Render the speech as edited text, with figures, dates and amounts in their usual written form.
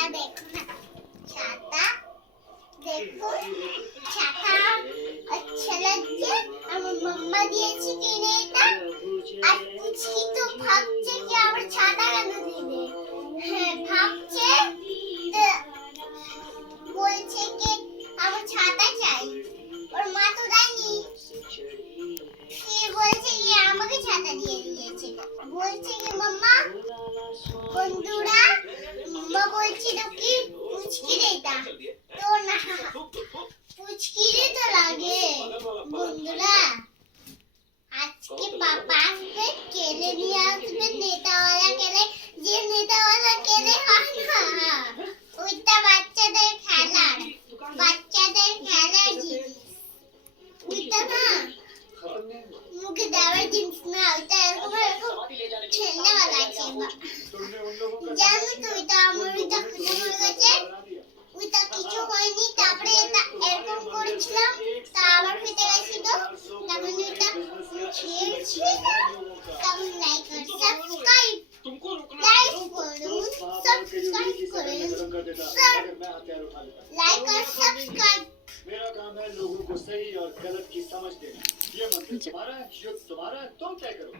छाता देखो ना, छाता देखो, छाता अच्छा लगছে আমার মাম্মা দিয়েছে কিনে এটা। আর পুচকি তো ভাবছে কি আমার ছাতা কেন দিবে, হ্যাঁ ভাবছে, তো বলছে কি আমার ছাতা চাই, ওর মা তো দেয়নি, সে বলছে কি আমাকে ছাতা দিয়ে দিয়েছে, বলছে কি মাম্মা বন্ধুরা মাম্মা বলছিল কি পুচকির এটা তো না, পুচকিরে তো লাগে বন্ধুরা। আজকে পাপা আসবে, কেলে নিয়ে আসবে, নেতাওয়ালা কেলে, যে নেতাওয়ালা কেলে হয় না, ওইটা বাচ্চাদের খেলার জিনিস, ওইটা না মুখে দেওয়ার জিনিস না, ওইটা এরকম এরকম ছেলেওয়ালা আছে। জানো তো ওইটা আমার ওইটা খুলে হয়ে গেছে, ওইটা কিছু হয়নি, তারপরে এটা এরকম করেছিলাম, তা আবার ফেটে গেছিল, তখন ওইটা ছেড়েছি, তখন লাইক আর সাবস্ক্রাইব, লাইক করুন, সাবস্ক্রাইব করুন, লাইক আর সাবস্ক্রাইব। मेरा काम है लोगों को सही और गलत की समझ देना। ये मंदिर तुम्हारा है, युग तुम्हारा है, तुम तय करो।